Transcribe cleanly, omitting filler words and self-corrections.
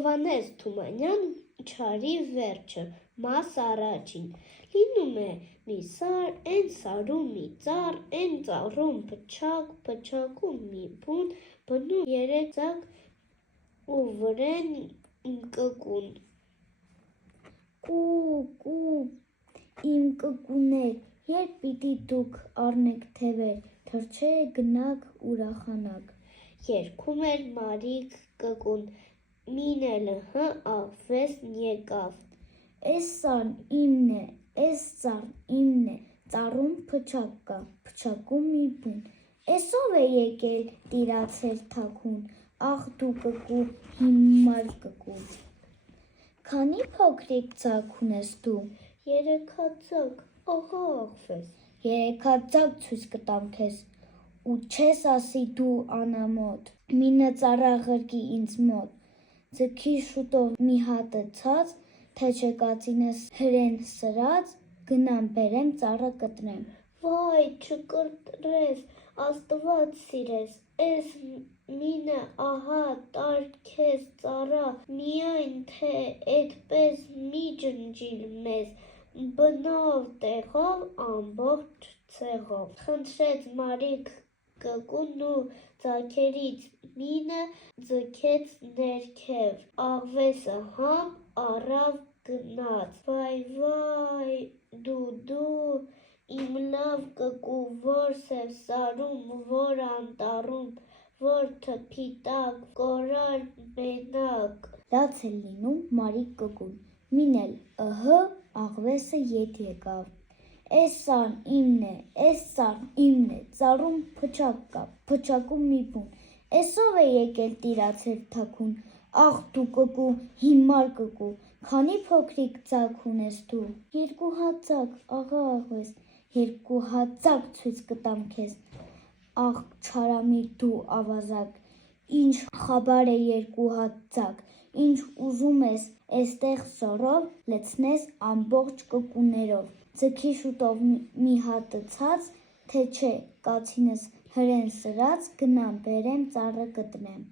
Հովհաննես Թումանյան Չարի վերջը, մաս առաջին։ Լինում է մի սար, են սարում մի ծառ, են ծառում փչակ, փչակում մի բուն, բնում երեք ձակ ու վրեն կկուն։ Կու, իմ կկուներ, երբ պիտի դուք առնեք թևեր, թռչե գնաք ուրախանաք։ Երգում էր Մարիկ կկուն, մին էլ աղվես եկավ։ Էս սարն իմն է, էս ծառն իմն է, ծառում փչակ կա, փչակում մի բուն։ Էս ով է եկել տիրացել թաքուն, ախ դու կկու, հիմար կկու։ Քանի փոքրիկ ձագ ունես դու։ 3 ձակ, աղա աղվես։ 3 ձակ ցույց կտամ քեզ, ու չես ասի դու անամոթ, մինը ծառա ղրկի ինձ մոտ, ձգի շուտով մի հատը ցած, թե չկացինես հրեն սրած, գնամ բերեմ ծառը կտրեմ։ Վայ, չկտրես, Աստված սիրես, էս մինը ահա տար քեզ ծառա, միայն թե էդպես մի ջնջիր մեզ, բնավ տեղով, ամբողջ ցեղով։ Խնդրեց Մարիկ կկուն ու ձագերից մինը ձգեց ներքև, աղվեսը համ առավ գնաց։ Վայ, դու, իմ լավ կկու, որ սև սարում, որ անտառում, որ թփի տակ, կորար մենակ։ Լաց է լինում Մարիկ կկուն, մին էլ աղվեսը ետ եկավ։ Էս սարն իմն է, էս ծառն իմն է, ծառում փչակ կա, փչակում մի բուն։ Էս ով է եկել տիրացել թաքուն, ախ դու կկու, հիմար կկու։ Քանի փոքրիկ ձագ ունես դու։ 2 ձակ, աղա աղվես, 2 ձակ ցույց կտամ քեզ, ախ չարամիտ դու ավազակ, ինչ խաբար է 2 ձակ, ինչ ուզում ես էստեղ սորով լցնես ամբողջ կկուներով, ձգի շուտով մի հատը ցած, թե չէ կացինես հրեն սրած, գնամ բերեմ ծառը կտրեմ։